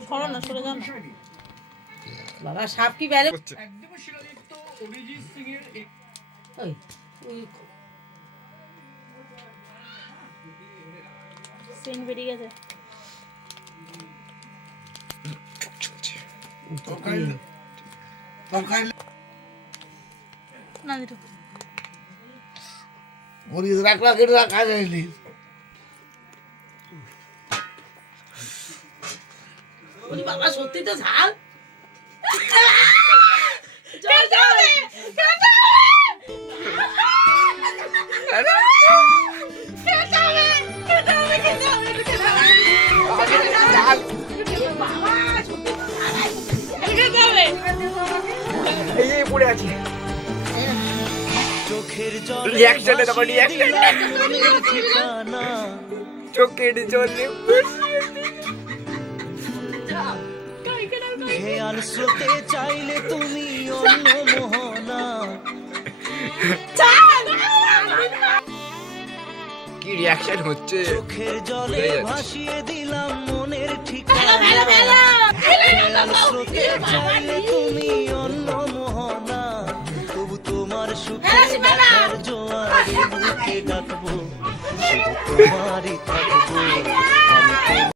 সরো না সরে যান বাবা সাপ কি বেড়ে ওই, ওই, বেরিয়ে গেছে। না দিটো রাখা ওরে বাবা সত্যি তো ঝাল। পড়ে আছে। রিয়াকশনে তখন রিয়াকশন চোখের জলে খেয়াল স্রোতে চাইলে তুমি অন্য মোহনা। কি রিয়াকশন হচ্ছে? চোখের জলে ভাসিয়ে দিলাম মনের ঠিকানা। খেয়াল স্রোতে চাইলে তুমি অন্য মোহনা। তবু তোমার সুখে দেখার জোয়ার বুকে ডাকবো তোমারই থাকব।